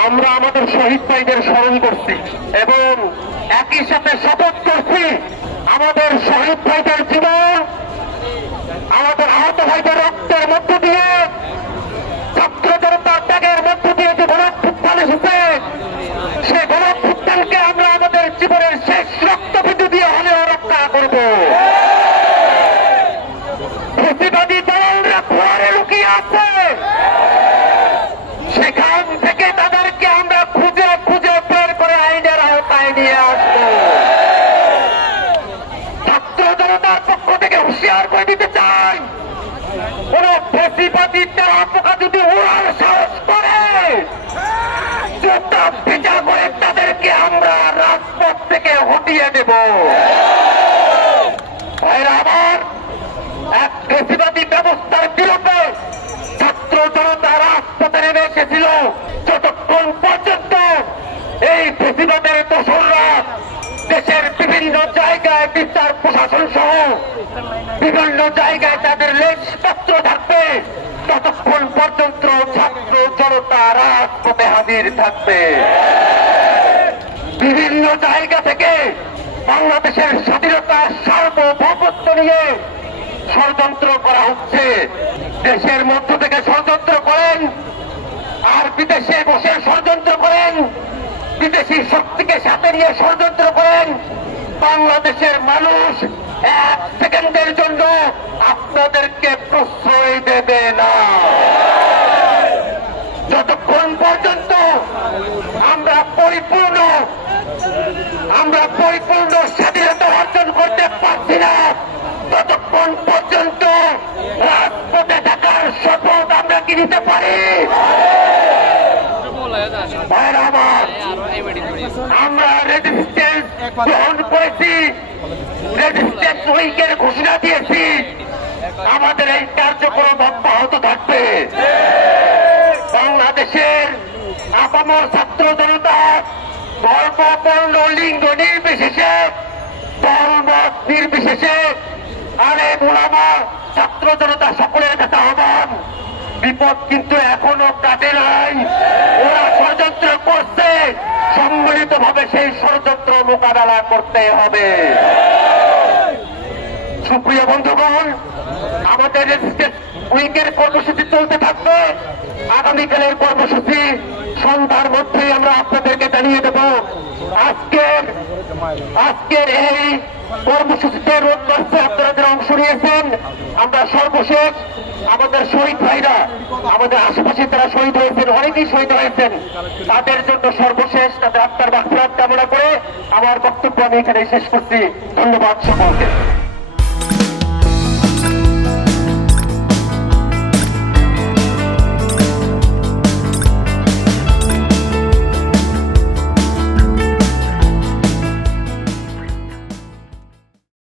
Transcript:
আমরা আমাদের শহীদ ভাইদের স্মরণ করছি এবং একই সাথে শপথ করছি আমাদের শহীদ ভাইদের জীবন, আমাদের আহত ভাইদের রক্তের মধ্য দিয়ে, ছাত্র জনতা ত্যাগের মধ্য দিয়ে যে গণঅভ্যুত্থান এসেছে, সেই গণঅভ্যুত্থানকে আমরা আমাদের জীবনের শেষ রক্তবিন্দু দিয়ে হলেও রক্ষা করব। ফেসিবাদী দলরা ঘরে লুকিয়ে আছে, সেখান থেকে তাদেরকে আমরা খুঁজে খুঁজে বের করে আইনের আওতায় নিয়ে আসবো। ছাত্র জনতার পক্ষ থেকে হুঁশিয়ার করে দিতে চাই, কোন ফেসিবাদী পোকা যদি উড়ার সাহস করে, জুতা পিটা করে তাদেরকে আমরা রাজপথ থেকে হটিয়ে দেব। আমার এক ফেসিবাদী ব্যবস্থার বিরুদ্ধে ছাত্র জনতা রাজপথে নেমে এসেছিল, যতক্ষণ পর্যন্ত এই ফেসিবাদের দোসররা দেশের বিভিন্ন জায়গায় বিচার প্রশাসন সহ বিভিন্ন জায়গায় তাদের লেজপত্র থাকবে, ততক্ষণ পর্যন্ত ছাত্র জনতা রাজপথে হাজির থাকবে। বিভিন্ন জায়গা থেকে বাংলাদেশের স্বাধীনতার সার্বভৌমত্ব নিয়ে ষড়যন্ত্র করা হচ্ছে। দেশের মধ্য থেকে ষড়যন্ত্র করেন আর বিদেশে বসে ষড়যন্ত্র করেন, বিদেশি শক্তিকে সাথে নিয়ে ষড়যন্ত্র করেন। বাংলাদেশের মানুষ এক সেকেন্ডের জন্য আপনাদেরকে প্রশ্রয় দেবে না। যতক্ষণ পর্যন্ত আমরা পরিপূর্ণ স্বাধীনতা অর্জন করতে পারছি না, ততক্ষণ পর্যন্ত রাজপথে থাকার শপথ আমরা কি নিতে পারি? আমরা রেজিস্ট্যান্স গ্রহণ করেছি, রেজিস্ট্যান্স উইকের ঘোষণা দিয়েছি, আমাদের এই কার্যক্রম অব্যাহত থাকবে। বাংলাদেশের আপামর ছাত্র জনতা ধর্ম, বর্ণ, লিঙ্গ নির্বিশেষে, দলমত নির্বিশেষে, আলেম ওলামা, ছাত্র জনতা সকলের কাছে আহ্বান, বিপদ কিন্তু এখনো কাটে নাই। ওরা ষড়যন্ত্র করছে, সম্মিলিত ভাবে সেই ষড়যন্ত্র মোকাবেলা করতে হবে। সুপ্রিয় বন্ধুগণ, আমাদের রেজিস্ট্রেশন উইকের কর্মসূচি চলতে থাকবে। আগামীকালের কর্মসূচি সন্ধ্যার মধ্যেই আমরা আপনাদেরকে জানিয়ে দেব। আজকের এই কর্মসূচিতে রোড মার্চে আপনারা অংশ নিয়েছেন। আমরা সর্বশেষ আমাদের শহীদ ভাইরা, আমাদের আশেপাশে তারা শহীদ হয়েছেন, অনেকেই শহীদ হয়েছেন, তাদের জন্য সর্বশেষ তাদের আত্মার মাগফিরাত কামনা করে আমার বক্তব্য আমি এখানে শেষ করছি। ধন্যবাদ সকলকে।